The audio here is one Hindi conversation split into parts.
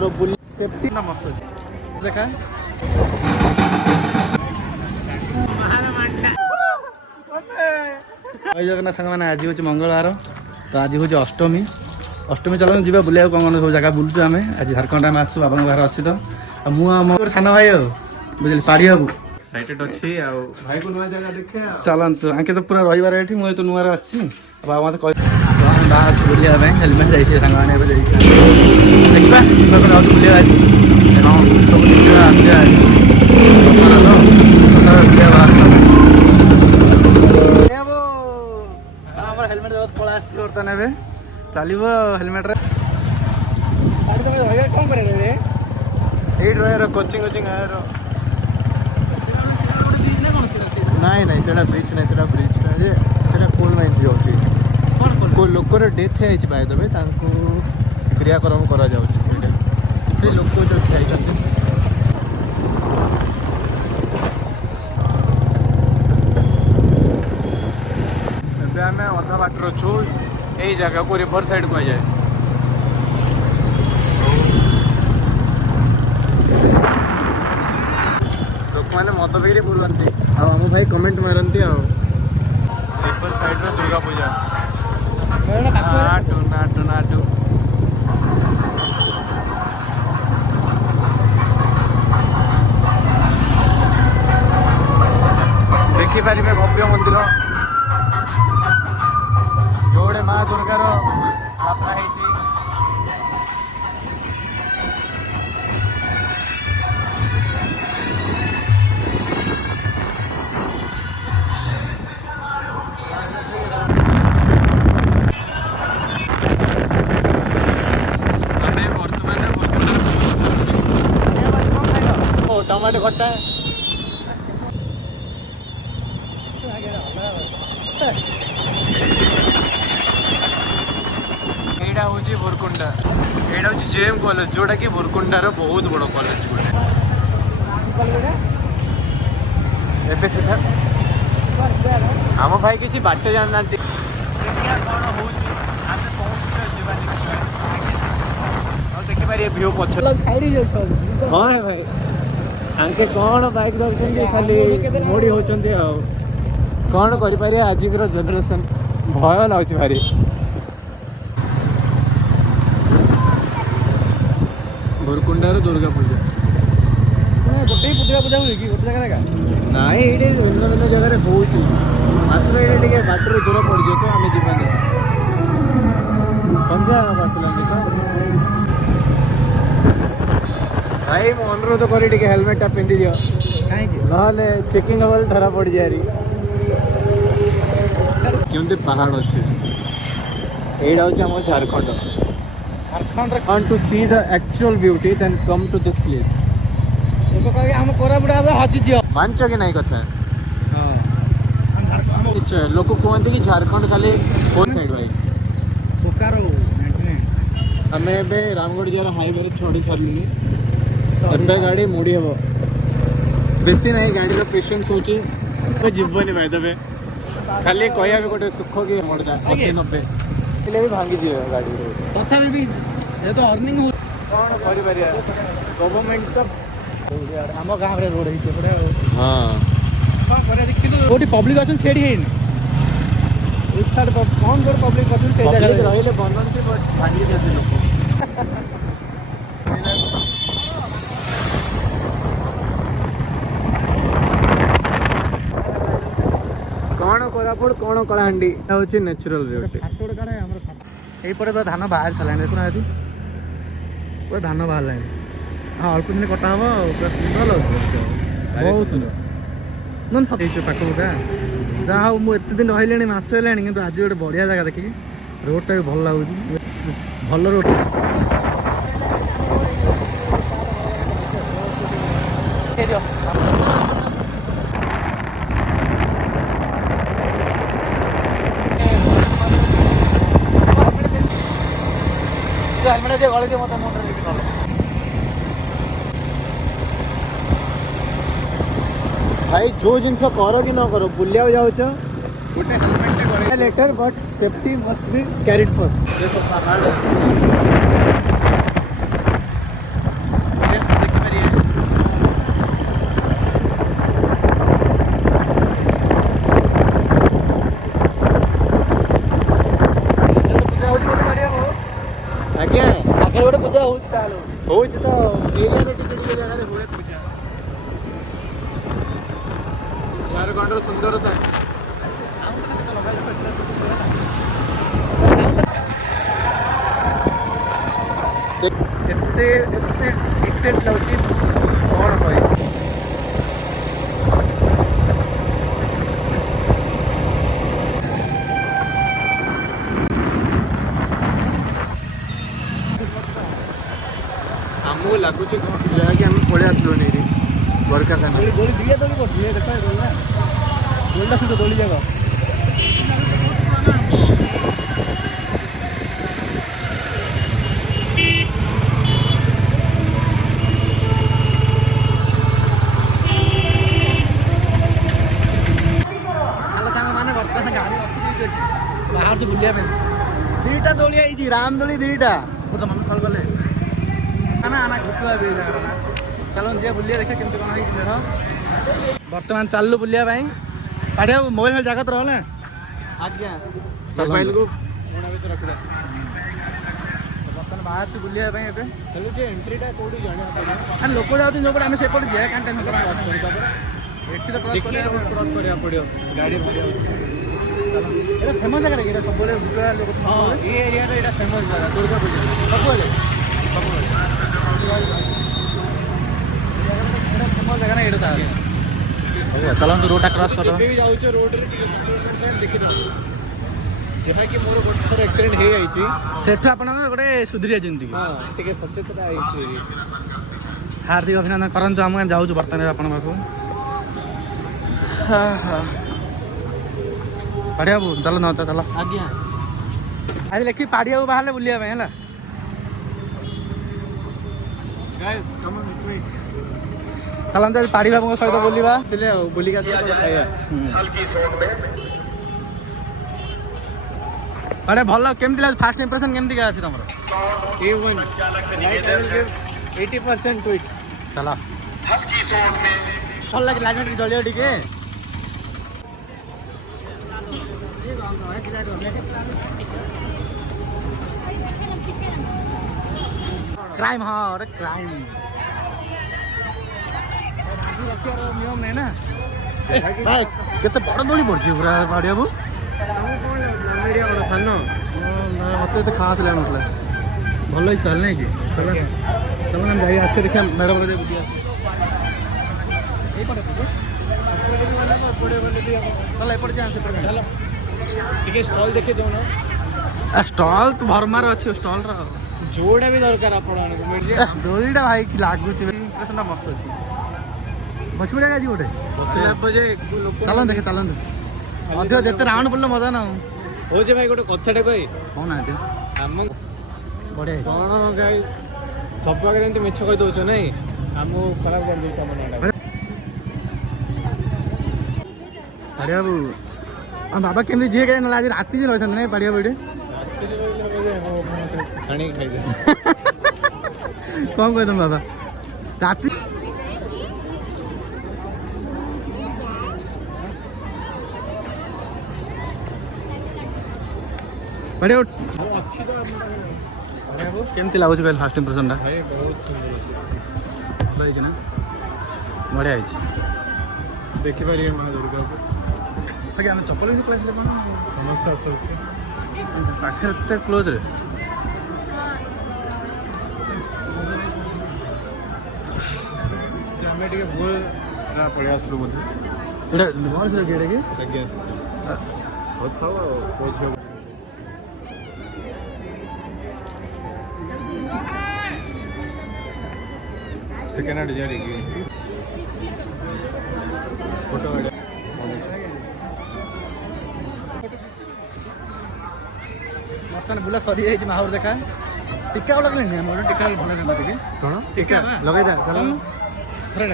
करो सेफ्टी ना मस्त अच्छे देखा जगन्नाथ सांग मैंने आज हूँ मंगलवार तो आज हूँ अष्टमी अष्टमी चलो जी बुले कौन कौन सब जगह बुलूँ आम आज झारखंड आम आसू बाबा बाहर अच्छी तो मुझे सान भाई बुझे पाड़ी बाबू एक्साइटेड अच्छी भाई को नुआ जगह देखे चलतु आके तो पूरा रही ये मुझे तो नुआ अच्छी बाबा मत बाहर बुलिया हेलमेट जाइए सांगे देखा बुलिया सब हेलमेट जगत पड़ा बर्तमान ए चलो हेलमेट कौन कर कोचिंग कोचिंग नाई नाई से ब्रिज ना से ब्रिज से कोल माइन जाऊँगी को लोकर डेथ है बाय द वे क्रियाक्रम करा से लोक जो खाई आम अधा बाटर अच्छू यही जगह को रिवर साइड कह जाए लोक मैंने मत बिक्री बुलाती आम भाई कमेंट मारती रिवर साइड में दुर्गा पूजा नाटू नाटू नाटू देखिपारे भव्य मंदिर जोड़े माँ दुर्गार स्थापना है टमाटो खट्टा यहाँ हूँ बोरकुंडा यहाँ हूँ जेएम कॉलेज जोटा कि बोरकुंडार बहुत बड़ कॉलेज गोटे आम भाई किसी बाटे जाना देखिपारे व्यू पछे हाँ भाई आंके कौन बाइक धरछन खाली मोड़ी होचंती कौन करें आज जेनरेशन भय लगुच भारी बोरकुंडार दुर्गा पूजा गोटे दुर्गा पूजा हुए कि गोटे जगह ना ये भिन्न भिन्न जगह हो मात्र ये बाटर दूर पड़ जाए तो आम जीवन सन्ध्या आसला तो भाई मैं अनुरोध करी हेलमेटा पिंधि दियो ना चेकिंग हमारे धरा पड़ जाए केमती पहाड़ अच्छे यहाँ हूँ आम Jharkhand want to see the actual beauty then come to this place मानच कि नहीं कथा निश्चय लोक कहते कि झारखंड खाली फोन साइड भाई आम ए रामगढ़ जरा हाईवे छोड़ी सारूनी एबे गाड़ी मुड़ी हम बेसी ना गाड़ी पेशेंस हो जीवन भाई देवे खाली कह गोटे सुख कि मरदा 80-90 भी भांगी जी गाड़ी तथा भी ये तो अर्निंग हो कौन करिया गवर्नमेंट तो आम गाँव में रोड होते पड़े हाँ कोटी पब्लिक अच्छे सेठी है कौन जोर पब्लिक अच्छे रही बनती बट भांगी देते लोग कौन कोरापुट कौन कलाहांडी हूँ नेचुरल यहीपटे तो धान बाहर सारे देखुना ये पूरा धान बाहर हाँ अल्प दिन कटा हम पूरा सुंदर लगे बहुत सुंदर मन सत्य पाख पूरा जहाँ हूँ मुझे दिन रही मसे है कि आज गोटे बढ़िया जगह देखिए रोडटा भी भल लगुच भल रोड भाई जो जिनस कर कि न कर बुलिया जाऊच गोटे helmet later but safety must be carried first देखो पहाड़ ପୂଜା ହଉଛି ତାହେଲେ ହଉଛି ତ ଏରିଆରେ ଟିକେ ଟିକେ ଜାଗାରେ ହୁଏ ପୂଜା। ଝାରଖଣ୍ଡର ସୁନ୍ଦରତା ଏତେ ଏକ୍ସେପ୍ଟ ଲାଗୁଛି କ'ଣ କହିବି। ଆମକୁ ଲାଗୁଛି ଯାହାକି ଆମେ ପଳେଇ ଆସିଲୁନି ଏଠି ବରକା ଖାନା। ଦୋଳି ଦିଏ ଦୋଳି କରୁଛି ଦେଖ ଦୋଳି ନା ଦୋଳିଟା ସୁଦ୍ଧା ଦୋଳି ଯାକ ସାଙ୍ଗମାନେ ବର୍ତ୍ତମାନ ଗାଡ଼ି ବାହାରୁଛୁ ବୁଲିବା ପାଇଁ। ଦିଟା ଦୋଳି ହେଇଛି ରାମ ଦୋଳି ଦିଟା। ମୁଁ ତ ମନ ଫଳ ଗଲେ ନା ନା ଘୁଟୁଆ ବି ଚାଲ ଯିବା ବୁଲିବା ଦେଖିବା କେମିତି କ'ଣ ହେଇଛି ଦେଖ। ବର୍ତ୍ତମାନ ଚାଲିଲୁ ବୁଲିବା ପାଇଁ। ପାଢ଼ୀ ବାବୁ ମୋବାଇଲ ଫୋବାଇଲ ଜାଗା ତ ରହଲେ ଆଜ୍ଞା ମୋବାଇଲକୁ ମୁଣା ଭିତରେ ରଖିଲା। ବର୍ତ୍ତମାନ ବାହାରୁଛୁ ବୁଲିବା ପାଇଁ ଏବେ। ହେଲେ ଯେ ଏଣ୍ଟ୍ରିଟା କୋଉଠି ଜଣା ପଡ଼ିବ। ଲୋକ ଯାଉଛନ୍ତି ଯୋଉପଟେ ଆମେ ସେପଟେ ଯିବା କାହିଁ ଟେନସନ୍ କରିବା ଏଠି ତ କ୍ରସ୍ କରିବାକୁ ପଡ଼ିବ ଗାଡ଼ି ଏଇଟା ଫେମସ୍ ଜାଗାଟା ଏଇଟା ସବୁବେଳେ ବୁଲିବା ଲୋକ। ହଁ ଏ ଏରିଆରେ ଏଇଟା ଫେମସ୍ ଜାଗା ଦୁର୍ଗା ପୂଜା ସବୁବେଳେ ଏଇଟା ଫେମସ୍ ଜାଗା ନା ଏଇଟା ତାହେଲେ। ଚାଲନ୍ତୁ ରୋଡ଼ଟା କ୍ରସ୍ କରିଦେବା। ଯେବେ ବି ଯାଉଛ ରୋଡ଼ରେ ଟିକେ ଦେଖିଦେବ। ଯାହାକି ମୋର ଗୋଟେ ଥର ଆକ୍ସିଡେଣ୍ଟ ହେଇଯାଇଛି ସେଠୁ ଆପଣଙ୍କ ଗୋଟେ ସୁଧୁରିଆ ଯେମିତି ହଁ ଟିକେ ସଚେତନତା ହେଇଛି। ହାର୍ଦ୍ଦିକ ଅଭିନନ୍ଦନ କରନ୍ତୁ। ଆମେ ଯାଉଛୁ ବର୍ତ୍ତମାନ ଆପଣଙ୍କ ପାଖକୁ। ପାଢ଼ୀ ବାବୁ ଚାଲ ନ ଚାଲ। ଆଜ୍ଞା ଆଜି ଲେଖି ପାଢ଼ୀ ବାବୁ ବାହାରିଲେ ବୁଲିବା ପାଇଁ ହେଲା। ଗାଇସ୍ କମ୍ ଅନ୍ କ୍ୱିକ୍ ଚାଲନ୍ତୁ ଆଜି ପାଢ଼ୀ ବାବୁଙ୍କ ସହିତ ବୁଲିବା। ଥିଲେ ଆଉ ବୁଲିକି ଆସିବା ଖାଇବା। ଆରେ ଭଲ କେମିତି ଲାଗୁଛି ଫାର୍ଷ୍ଟ ଇମ୍ପ୍ରେସନ୍ କେମିତି ଅଛି ତମର? A1 Light I will give 80% to it। ଚାଲ ଭଲ ଲାଗେ ଲାଇଟ୍ ଟିକେ ଜଳିବ ଟିକେ। କ୍ରାଇମ୍ ହଁ ଗୋଟେ କ୍ରାଇମ୍ ରଖିବାର ନିୟମ ନାହିଁ ନା। କେତେ ବଡ଼ ଦୋଳି ପଡ଼ିଛି ପୁରା ପାଢ଼ୀ ବାବୁ। ମତେ ଏତେ ଖାସ୍ ଲାଗୁନଥିଲା। ଭଲ ହେଇଛି ତାହେଲେ ନାଇଁ କି? ଚାଲ ଯାଇ ଆସିବେ ଦେଖିବା ମେଢ଼ ବୁଲି ଆସିବା। ଚାଲ ଏପଟେ ଯାଆନ୍ତି ଚାଲ ଟିକେ ଷ୍ଟଲ୍ ଦେଖି ଦେଉନ। ଷ୍ଟଲ୍ ତ ଭରମାର ଅଛି ଷ୍ଟଲ୍ର। ଯୋଉଟା ବି ଦରକାର ଆପଣମାନଙ୍କୁ ମିଳିଯିବ। ଦୋଳିଟା ଭାଇ କି ଲାଗୁଛି ଇମ୍ପ୍ରେସନ୍ଟା ମସ୍ତ ଅଛି। ବସି ପଡ଼ିବା ଆଜି ଗୋଟେ ବସିଲା ପରେ ଲୋକ ଚାଲନ୍ତୁ ଦେଖେ ଚାଲନ୍ତୁ। ଅଧିକ ଯେତେ ରାଉଣ୍ଡ ପଡ଼ିଲେ ମଜା ନା ଆଉ। ହଉ ଯେ ଭାଇ ଗୋଟେ କଥାଟେ କହି କହୁନାହାନ୍ତି ଆମ ବଢ଼ିଆ ହେଇଛି। କ'ଣ ଗାଈ ସବୁ ଆଗରେ ଏମିତି ମିଛ କହି ଦେଉଛ ନାଇଁ ଆମକୁ ଖରାପ କରିଦେଉଛି ଆମ ନାଁଟା। ପାଢ଼ୀ ବାବୁ ଆମ ବାବା କେମିତି ଯିଏ କାହିଁ ନହେଲେ ଆଜି ରାତି ଯେ ରହିଥାନ୍ତି ନାଇଁ ପାଢ଼ୀ ବାବୁ ଏଠି। ଛାଣିକି ଖାଇଦେ। କ'ଣ କହିଥାନ୍ତି ବାବା ରାତି ପାଢ଼ୀ ବାବୁ ଅଛି ତ କେମିତି ଲାଗୁଛି କହିଲେ ଫାର୍ଷ୍ଟ ଇମ୍ପ୍ରେସନ୍ଟା? ଭାଇ ବହୁତ ସୁନ୍ଦର ଭଲ ହେଇଛି ନା? ବଢ଼ିଆ ହେଇଛି। ଦେଖିପାରିବେ ମା ଦୁର୍ଗାକୁ ଆମେ ଚପଲ ବି ପଳାଇଥିଲେ କ'ଣ ସମସ୍ତେ ଅଛନ୍ତି ପାଖରେ ଏତେ କ୍ଲୋଜ୍ରେ। ଆମେ ଟିକେ ଭୁଲ ନା ପଳେଇ ଆସିଲୁ ବୋଧେ। ଏଇଟା ଭଲସେ ଏଇଟା କି ଆଜ୍ଞା ହଉ ଥାଉ ଆଉ କହୁଛି ସେକେଣ୍ଡ ହ୍ୟାଣ୍ଡ ଜାଣିକି ଫଟୋ ବର୍ତ୍ତମାନ ବୁଲା ସରିଯାଇଛି ମାହୋଲ ଦେଖା। ଟିକା ଗୁଡ଼ା ଲଗେଇନି ଆମର ଟିକା ଭଲ ଲାଗନ୍ତା ଟିକେ। କ'ଣ ଟିକା ଲଗେଇଦା ଚାଲ ଥରେ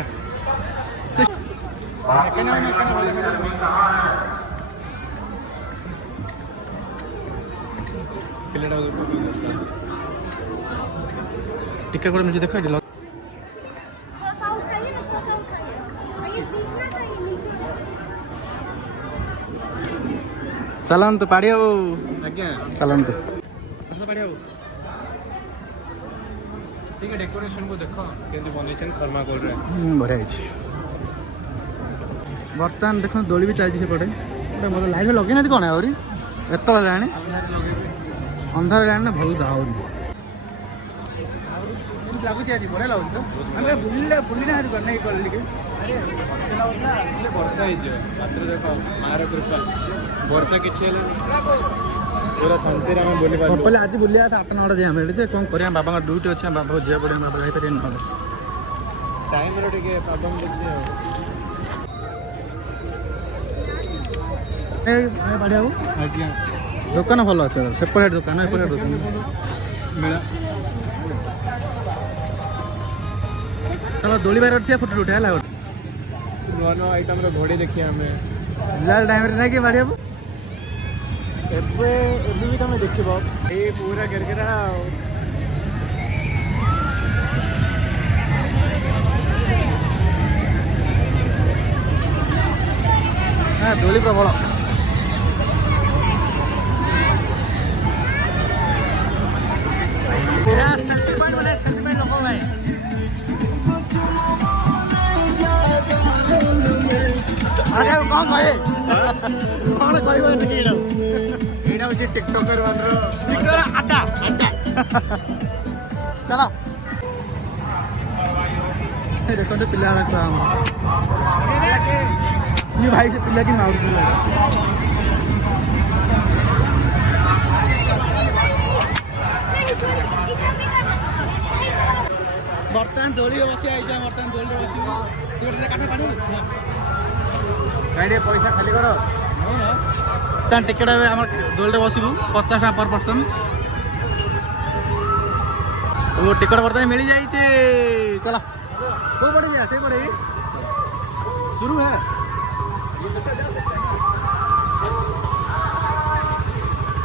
ପିଲାଟା ଟିକା ଗୁଡ଼ା ନିଜେ ଦେଖ ଏଠି ଚାଲନ୍ତୁ ପାଢ଼ୀ ବାବୁ ଆଜ୍ଞା ଚାଲନ୍ତୁ ପାଢ଼ୀ ବାବୁ ठीक है डेकोरेशन को देखो केंद्र बनेछन थर्माकोल रे बढ़िया है बर्तमान देखो दोली भी चलती सेपटे मतलब लाइट लगे ना कौन आहरी एत जाने अंधार जाने ना बहुत आहरी लगुच आज बढ़िया लगुच तो आम बुले बुली ना करना कल वर्षा ही मात्र देखो मार कृपा वर्षा किसी पूरा शांति में बोली पार पहले आज बुलिया था 8 9 जाम कौन करिया बाबा ड्यूटी अच्छे बाबा जा पड़े बाबा जाई पारे न टाइम रे टिके प्रॉब्लम देखिए ए बढ़िया हो आज्ञा दुकान भल अच्छे सेपरेट दुकान एपरेट दुकान मेरा चलो दोली बार उठिया फोटो उठा है नुआ नुआ आइटम रे घोड़ी देखिए हमें लाल टाइम रे ना कि बढ़िया एबे भी तुम देखिब ये पूरा गिरगिरा हाँ दोली प्रबल अरे कौन कहे कौन कहबो एटा एटा होची टिकटॉकर वाला टिकटॉकर अड्डा अड्डा चलो देखो तो पिला रखा ये भाई से पिला की माउस बर्तमान दोली बसी आई बर्तमान दोली बसी काट काटू गाड़ी पैसा खाली करो टिकेट आम दोलटे बसबू 50 टका पर पर्सन वो टिकट बर्तमान मिल जाइए चलो वो पड़े जा से पड़े शुरू है ये बच्चा जा सकता है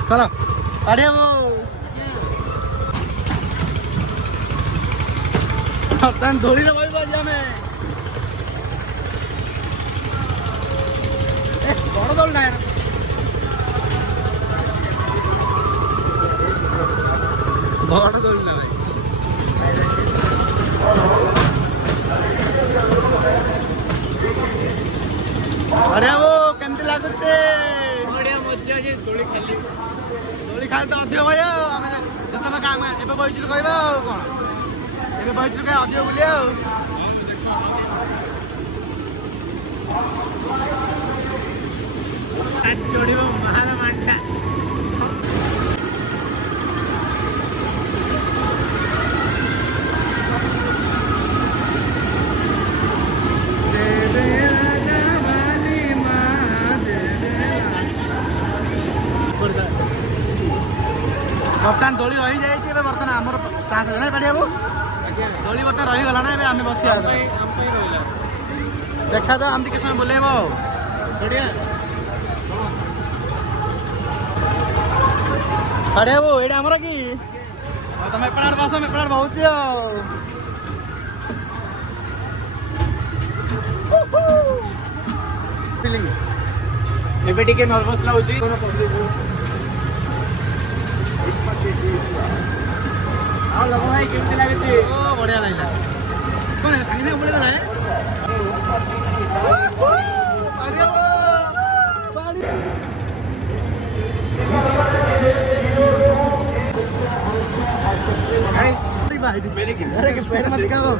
चलो अरे वो बर्तमान दोली रे बस बाजी में बड़ दौड़ ना बड़ दौड़ ना अरे वो केमती लागुचे बढ़िया मजा जे दोली खाली तो अधिक भाई आम जतने काम एवं बही कहवा कौन ଏବେ ବହିଛୁ କାଇଁ ଅଧିକ ବୁଲି ଆଉ ଚଢିବ ମହାଲ ମାଣ୍ଟା ବର୍ତ୍ତମାନ ଦୋଳି ରହିଯାଇଛି ଏବେ ବର୍ତ୍ତମାନ ଆମର ଚାନ୍ସ ନାହିଁ ପାଡ଼ିବାକୁ ଦୋଳି ବର୍ତ୍ତମାନ ରହିଗଲା ନା ଏବେ ଆମେ ବସିବା ଦେଖାଯାଉ ଆମେ ଟିକେ ସମୟ ବୁଲେଇବ ଆଉ ପାଡ଼ିବାକୁ ଏଇଟା ଆମର କି ତମେ ଏପଟେ ଆଡ଼େ ବସ ଏପଟେ ଆଡ଼େ ବହୁଛି ଆଉ ଏବେ ଟିକେ ନର୍ଭସ୍ ଲାଗୁଛି ଆଉ ଲୋକ ଭାଇ କେମିତି ଲାଗୁଛି ବଢିଆ ଲାଗିଲା କଣ ସାଙ୍ଗେ ସାଙ୍ଗେ ବୁଲେଇ ଦେଲେ पैर मत दिखाओ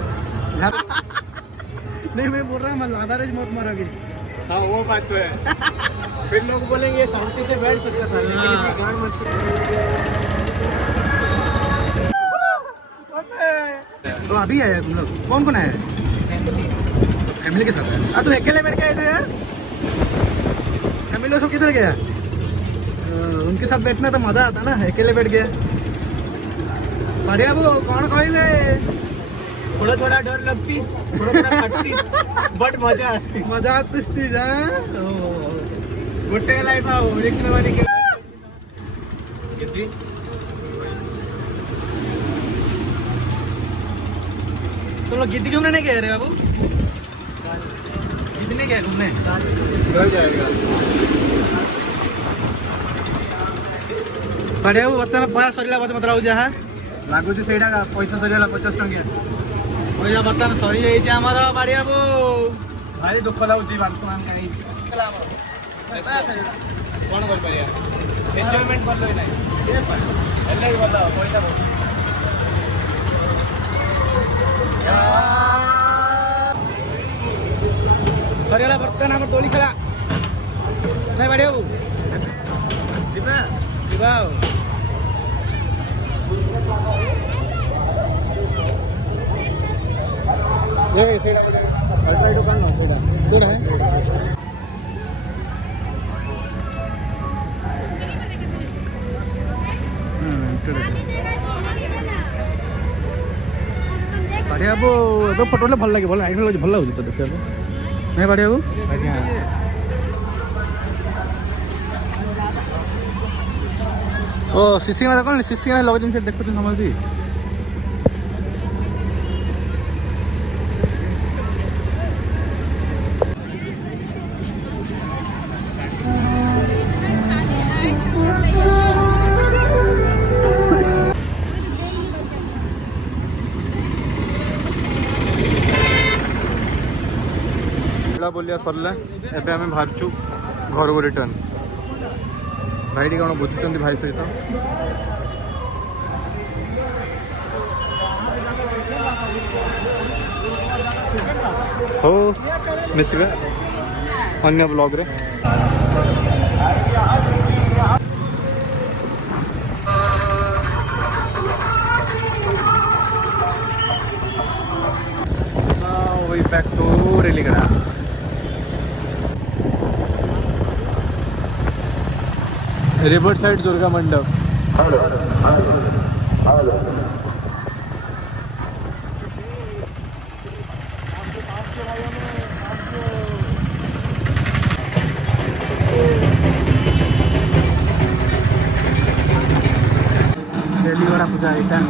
नहीं मैं बोल रहा हूँ लाभारेज मत मारोगे हाँ वो बात तो है फिर लोग बोलेंगे शांति से बैठ सकता था लेकिन इसमें गान मत तो अभी आया तुम लोग कौन कौन आया फैमिली के साथ तुम अकेले बैठ के आए थे यार फैमिली लोग किधर गया उनके साथ बैठना तो मजा आता ना अकेले बैठ गया बढ़िया वो कौन कहे थोड़ा थोड़ा डर लगती थोड़ा थोड़ा फटती बट मजा आती गोटे लाइफ आओ रिक्स वाली के कितनी तुम लोग गिद्दी घूमने नहीं गए रे बाबू गिद्दी नहीं गए घूमने हो जाएगा बढ़िया वो बता पाया सरिला बात मतलब जहाँ ଲାଗୁଛି ସେଇଟା ପଇସା ସରିଗଲା 50 ଟଙ୍କିଆ। ପଇସା ବର୍ତ୍ତମାନ ସରିଯାଇଛି ଆମର ବାଡ଼ି ବାବୁ। ଭାରି ଦୁଃଖ ଲାଗୁଛି ବର୍ତ୍ତମାନ କାହିଁ କ'ଣ କରିପାରିବା ଏନ୍ଜୟମେଣ୍ଟ ଭଲ ବି ନାହିଁ ହେଲେ ବି ଭଲ ପଇସା ସରିଗଲା ବର୍ତ୍ତମାନ ଆମର ଦୋଳି ଖେଳା ନାଇଁ ବାଡ଼ି ବାବୁ ଯିବା ଯିବା ଆଉ। ସେଇଟା ଅଲଟ୍ରାଇ ଦୋକାନ ନା ସେଇଟା କୋଉଟା ହେ ବାଡ଼ି ବାବୁ ଏବେ ଫଟୋ ଉଠେଇଲେ ଭଲ ଲାଗିବ ଭଲ ଲାଇଟ୍ ଲାଗୁଛି ଭଲ ଲାଗୁଛି ତ ଦେଖିବାକୁ ନାଇଁ ବାଡ଼ି ବାବୁ। ଆଜ୍ଞା ଓ ସିସି ଗାଁ କ'ଣ ସିସି ଗାଁ ଲଗେଇଛନ୍ତି ସେଠି ଦେଖୁଛନ୍ତି ସମସ୍ତେ। ବୁଲିବା ସରିଲା ଏବେ ଆମେ ବାହାରୁଛୁ ଘରକୁ ରିଟର୍ନ। ଭାଇଟି କ'ଣ ବୁଝୁଛନ୍ତି ଭାଇ ସହିତ ହଉ ମିଶିବା ଅନ୍ୟ ବ୍ଲଗ୍ରେ। we back to Religara. River side Durga मंडप। रेलीगड़ा पूजा रिटर्न